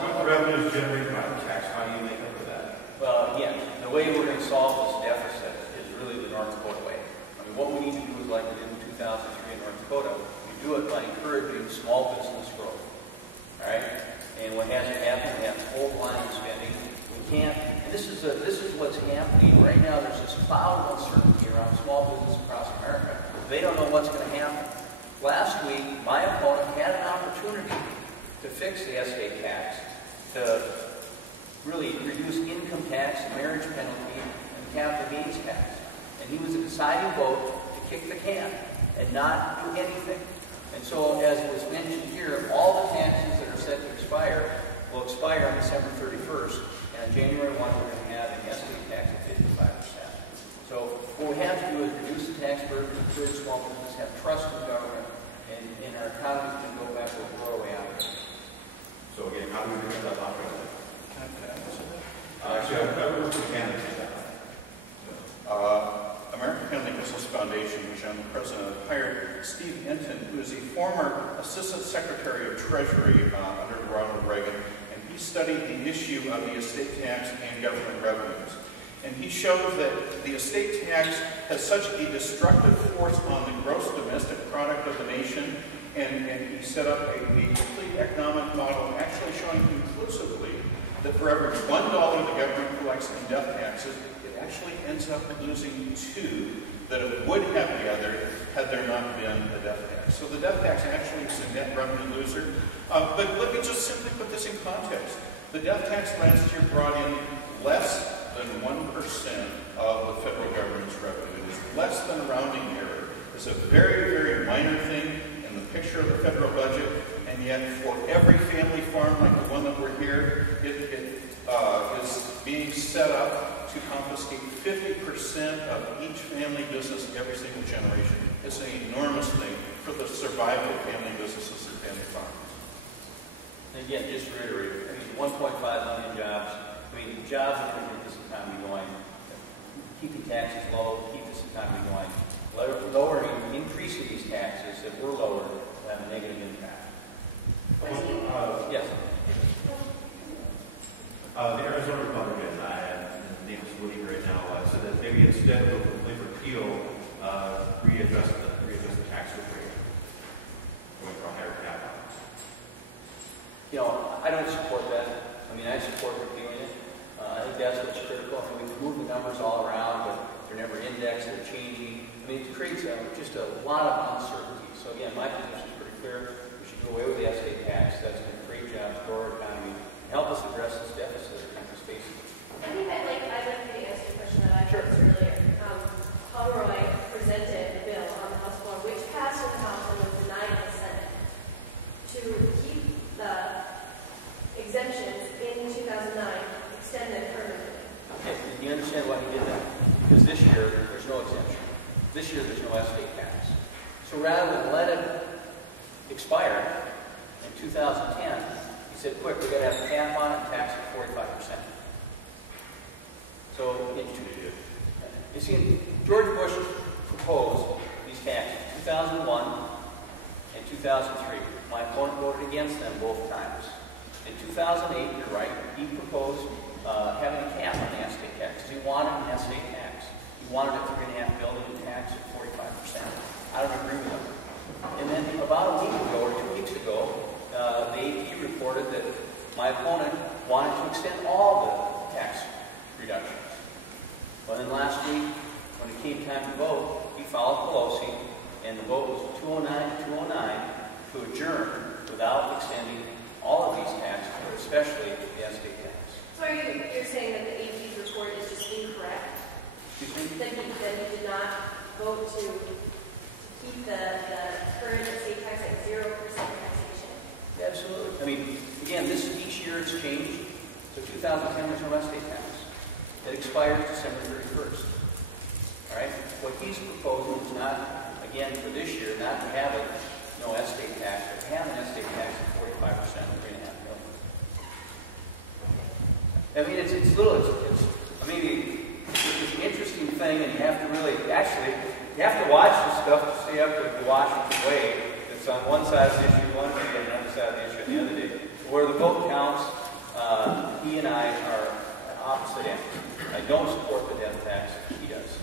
What revenue is generated by the tax? How do you make up for that? Well, again, the way we're going to solve this deficit is really the North Dakota way. I mean, what we need to do is like we did in 2003 in North Dakota. We do it by encouraging small business growth. All right? And what hasn't happened, we have whole line of spending. We can't, and this is what's happening right now. There's this cloud of uncertainty around small business across America. They don't know what's going to happen. Last week, my opponent had an opportunity to fix the estate tax, to really reduce income tax, marriage penalty, and capital gains tax. And he was a deciding vote to kick the can and not do anything. And so, as was mentioned here, all the taxes that are set to expire will expire on December 31st. And on January 1, we're going to have an estate tax of 55%. So what we have to do is reduce the tax burden, encourage small business, have trust in government, and our economy can go back to grow way out. So again, how do we bring that up? Actually, American Family Business Foundation, which I'm the president of, hired Steve Hinton, who is a former Assistant Secretary of Treasury under Ronald Reagan, and he studied the issue of the estate tax and government revenues. And he showed that the estate tax has such a destructive force on the gross domestic product of the nation, and he set up a complete economic model actually showing conclusively that for every $1 the government collects in death taxes, it actually ends up losing $2 that it would have gathered had there not been the death tax. So the death tax actually is a net revenue loser. But let me just simply put this in context. The death tax last year brought in less than 1% of the federal government's revenue. It is less than a rounding error. It's a very, very minor thing in the picture of the federal budget, and yet for every family farm like the one that we're here, it is being set up to confiscate 50% of each family business every single generation. It's an enormous thing for the survival of family businesses and family farms. And again, just to reiterate, I mean, 1.5 million jobs. I mean, jobs are going to keep this economy going. Keeping taxes low, keep this economy going. Lowering, increasing these taxes, if we're lowered, will have a negative impact. Yes. The Arizona Republican, his name is Woody right now, said that maybe instead of a complete repeal, readdress the tax rate, going for a higher cap. You know, I don't support that. I mean, I support repealing it. I think that's what's critical. I mean, we can move the numbers all around, but they're never indexed, they're changing. I mean, it creates just a lot of uncertainty. So again, my position is pretty clear. We should do away with the estate tax. That's going to create jobs, grow our economy, and help us address this deficit our country's facing. I think I'd like to answer the question that I asked earlier. Pomeroy presented a bill on the House floor, which passed in the House and was denied in the Senate, to keep the exemptions in 2009 extended permanently. Okay, do you understand why he did that? Because this year, there's no exemption. This year, there's no estate tax. So rather than let it expire in 2010, he said, quick, we've got to have a cap on it and tax at 45%. So, you see, George Bush proposed these taxes in 2001 and 2003. My opponent voted against them both times. In 2008, you're right, he proposed having a cap on the estate tax. He wanted an estate tax. He wanted a $3.5 billion tax at 45%. I don't agree with him. And then about a week ago or 2 weeks ago, the AP reported that my opponent wanted to extend all the tax reductions. But then last week, when it came time to vote, he followed Pelosi, and the vote was 209 to 209 to adjourn without extending all of these taxes, but especially the estate tax. So you're saying that the AP's report is just incorrect? That he did not vote to keep the current estate tax at 0% taxation? Yeah, absolutely. I mean, again, each year it's changed. So 2010 there's no estate tax. It expires December 31st. All right? What he's proposing is not, again, for this year, not to have it, no estate tax, but to have an estate tax of 45% of $3.5 million. I mean, it's an interesting thing, and you have to really, actually, you have to watch this stuff to stay up with the Washington way. It's on one side of the issue one day, and on the other side of the issue the other day. Where the vote counts, I don't support the death tax. He does.